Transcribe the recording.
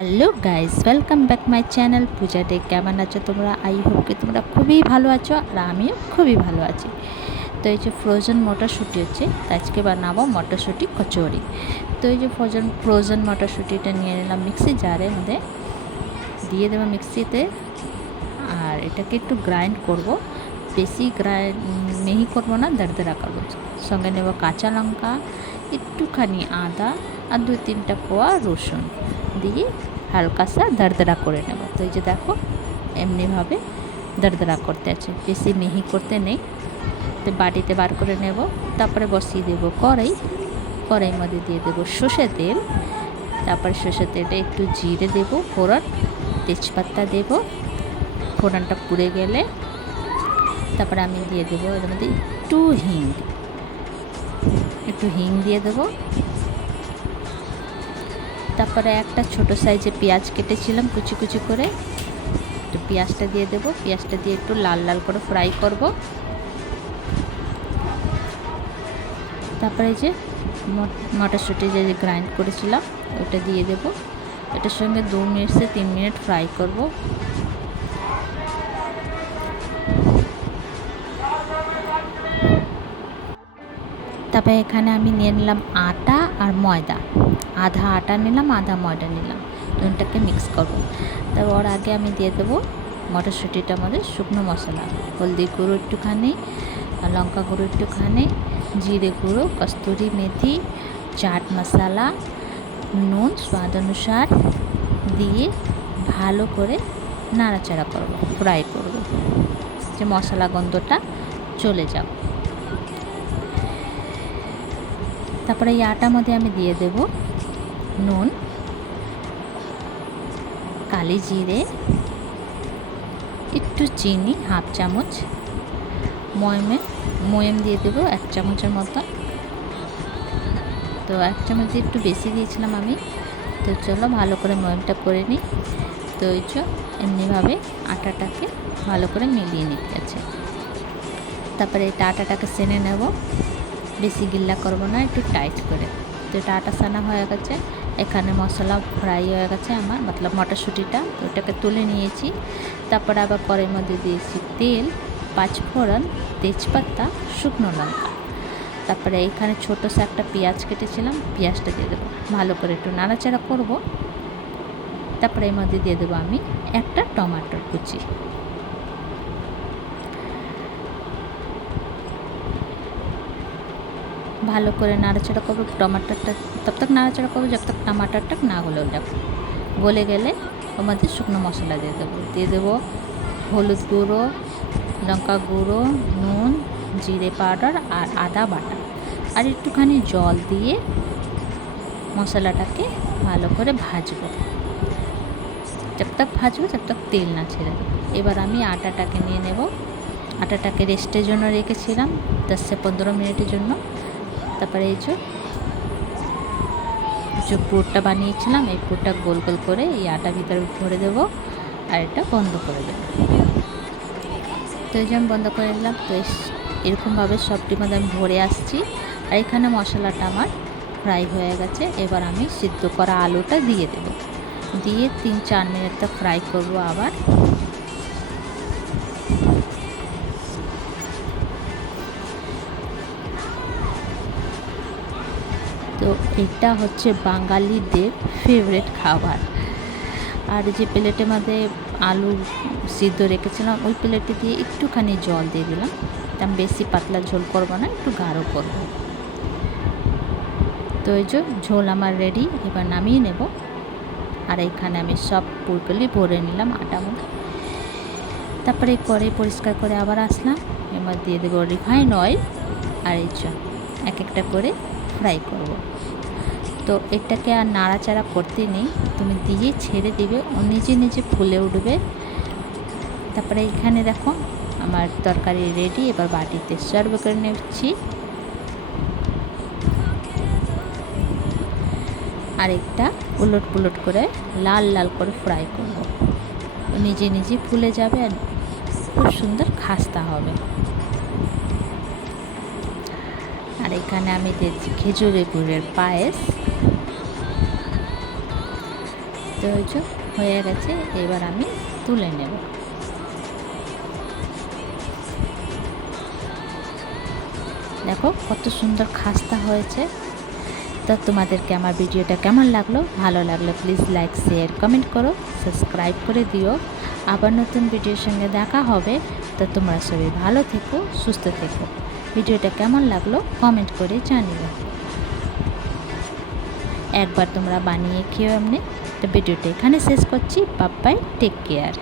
Hello guys, welcome back my channel Puja day. কেমন আছো তোমরা? আই হোপ কি তোমরা খুবই ভালো আছো, আর আমিও খুবই ভালো আছি। তো এই যে ফ্রোজেন মটরশুঁটি হচ্ছে, তো আজকে বানাবো মটরশুঁটি কচুরি। তো এই যে ফ্রোজেন মটরশুঁটিটা নিয়ে নিলাম মিক্সি জারের মধ্যে, দিয়ে দেবো মিক্সিতে। আর এটাকে একটু গ্রাইন্ড করব, বেশি মিহি করবো না, দরদরা করবো। সঙ্গে নেব কাঁচা লঙ্কা, একটুখানি আদা, আর 2-3টা কোয়া রসুন দিয়ে হালকা সা দরদরা করে নেব। তো এই যে দেখো, এমনিভাবে দরদরা করতে আছে, বেশি মিহি করতে নেই। তো বাটিতে বার করে নেব। তারপরে বসিয়ে দেবো কড়াইয়ের মধ্যে দিয়ে দেবো সর্ষে তেল। তারপরে সর্ষে তেলটা একটু জিরে দেবো, ফোড়ন, তেজপাতা দেবো। ফোড়নটা পুড়ে গেলে তারপরে আমি দিয়ে দেবো এর মধ্যে একটু হিং দিয়ে দেবো। তারপরে একটা ছোট সাইজে পেঁয়াজ কেটেছিলাম কুচি কুচি করে, তো পেঁয়াজটা দিয়ে দেবো। পেঁয়াজটা দিয়ে একটু লাল লাল করে ফ্রাই করব। তারপরে যে মটরশুঁটি যে গ্রাইন্ড করেছিলাম ওটা দিয়ে দেবো। এটার সঙ্গে 2 মিনিট থেকে 3 মিনিট ফ্রাই করব। তারপরে এখানে আমি নিয়ে নিলাম আটা আর ময়দা, আধা আটা নিলাম আধা ময়দা নিলাম, দুটোটাকে মিক্স করব। তারপর ওর আগে আমি দিয়ে দেবো মটরশুঁটিটার মধ্যে শুকনো মশলা, হলদি গুঁড়ো একটুখানি, লঙ্কা গুঁড়ো একটুখানি, জিরে গুঁড়ো, কস্তুরি মেথি, চাট মশলা, নুন স্বাদ অনুসার দিয়ে ভালো করে নাড়াচাড়া করব, ফ্রাই করব, যে মশলা গন্ধটা চলে যাবে। তারপরে এই আটার মধ্যে আমি দিয়ে দেব নুন, কালি জিরে, একটু চিনি হাফ চামচ, ময়ম দিয়ে দেবো 1 চামচের মতো। তো 1 চামচ দিয়ে একটু বেশি দিয়েছিলাম আমি। তো চলো ভালো করে ময়মটা করে নিই। তো এই এমনিভাবে আটাটাকে ভালো করে মিলিয়ে নিতে আছে। তারপরে এটা আটাটাকে সেনে নেব, বেশি গিল্লা করব না, একটু টাইট করে। তো এটা আটা সানা হয়ে গেছে। এখানে মশলা ফ্রাই হয়ে গেছে আমার, মতলব মটরশুঁটিটা, তো এটাকে তুলে নিয়েছি। তারপরে আবার কড়াইয়ের মধ্যে দিয়েছি তেল, 5 ফোড়ন, তেজপাতা, শুকনো লঙ্কা। তারপরে এইখানে ছোটো সে একটা পেঁয়াজ কেটেছিলাম, পেঁয়াজটা দিয়ে দেবো, ভালো করে একটু নাড়াচাড়া করব। তারপরে এর মধ্যে দিয়ে দেবো আমি একটা টমেটোর কুচি। ভালো করে নাড়াচাড়া করবো টমাটারটা, তব তক নাড়াচাড়া করবো জব তক টমাটারটা না গলেও যাবে। গলে গেলে ওর মধ্যে শুকনো মশলা দিয়ে দেবো হলুদ গুঁড়ো, লঙ্কা গুঁড়ো, নুন, জিরে পাউডার আর আদা বাটা, আর একটুখানি জল দিয়ে মশলাটাকে ভালো করে ভাজবো। জব তক ভাজবো জব তক তেল না ছেড়ে দেবো। এবার আমি আটাটাকে নিয়ে নেব। আটাটাকে রেস্টের জন্য রেখেছিলাম 10 থেকে 15 মিনিটের জন্য। তারপরে এই যে পুরটা বানিয়েছিলাম, এই পুরটা গোল গোল করে এই আটা ভিতরে ভরে দেবো, আর এটা বন্ধ করে দেবো। তো এই যে আমি বন্ধ করে দিলাম। তো এরকমভাবে সবটির মধ্যে আমি ভরে আসছি। আর এখানে মশলাটা আমার ফ্রাই হয়ে গেছে। এবার আমি সিদ্ধ করা আলুটা দিয়ে দেবো, দিয়ে 3-4 মিনিট তক ফ্রাই করবো আবার। তো এটা হচ্ছে বাঙালিদের ফেভারিট খাবার। আর যে প্লেটের মধ্যে আলু সিদ্ধ রেখেছিলাম, ওই প্লেটে দিয়ে একটুখানি জল দিয়ে দিলাম। আমি বেশি পাতলা ঝোল করব না, একটু গাঢ় করব। তো এই যে ঝোল আমার রেডি, এবার নামিয়ে নেব। আর এইখানে আমি সব পুরগুলি ভরে নিলাম আটা মধ্যে। তারপরে কড়াই পরিষ্কার করে আবার আসলাম, এবার দিয়ে দেবো রিফাইন অয়েল। আর এই এক একটা করে ফ্রাই করব। তো এটাকে আর নাড়াচাড়া করতে নেই, তুমি দিয়ে ছেড়ে দিবে, ও নিজে নিজে ফুলে উঠবে। তারপরে এখানে দেখো আমার তরকারি রেডি। এবার বাটিতে সার্ভ করে নিচ্ছি। আরেকটা উলট পুলট করে লাল লাল করে ফ্রাই করব, নিজে নিজে ফুলে যাবে আর খুব সুন্দর খাস্তা হবে। আর এখানে আমি দিয়েছি খেজুরের গুড়ের পায়েস। তো তো হয়ে গেছে, এবার আমি তুলে নেব। দেখো কত সুন্দর খাস্তা হয়েছে। তো তোমাদেরকে আমার ভিডিওটা কেমন লাগলো? ভালো লাগলে প্লিজ লাইক, শেয়ার, কমেন্ট করো, সাবস্ক্রাইব করে দিও। আবার নতুন ভিডিওর সঙ্গে দেখা হবে। তো তোমরা সবাই ভালো থেকো, সুস্থ থেকো। ভিডিওটা কেমন লাগলো কমেন্ট করে জানিও। একবার তোমরা বানিয়ে খেও এমনি। তো ভিডিওটা এখানে শেষ করছি। Bye bye, take care.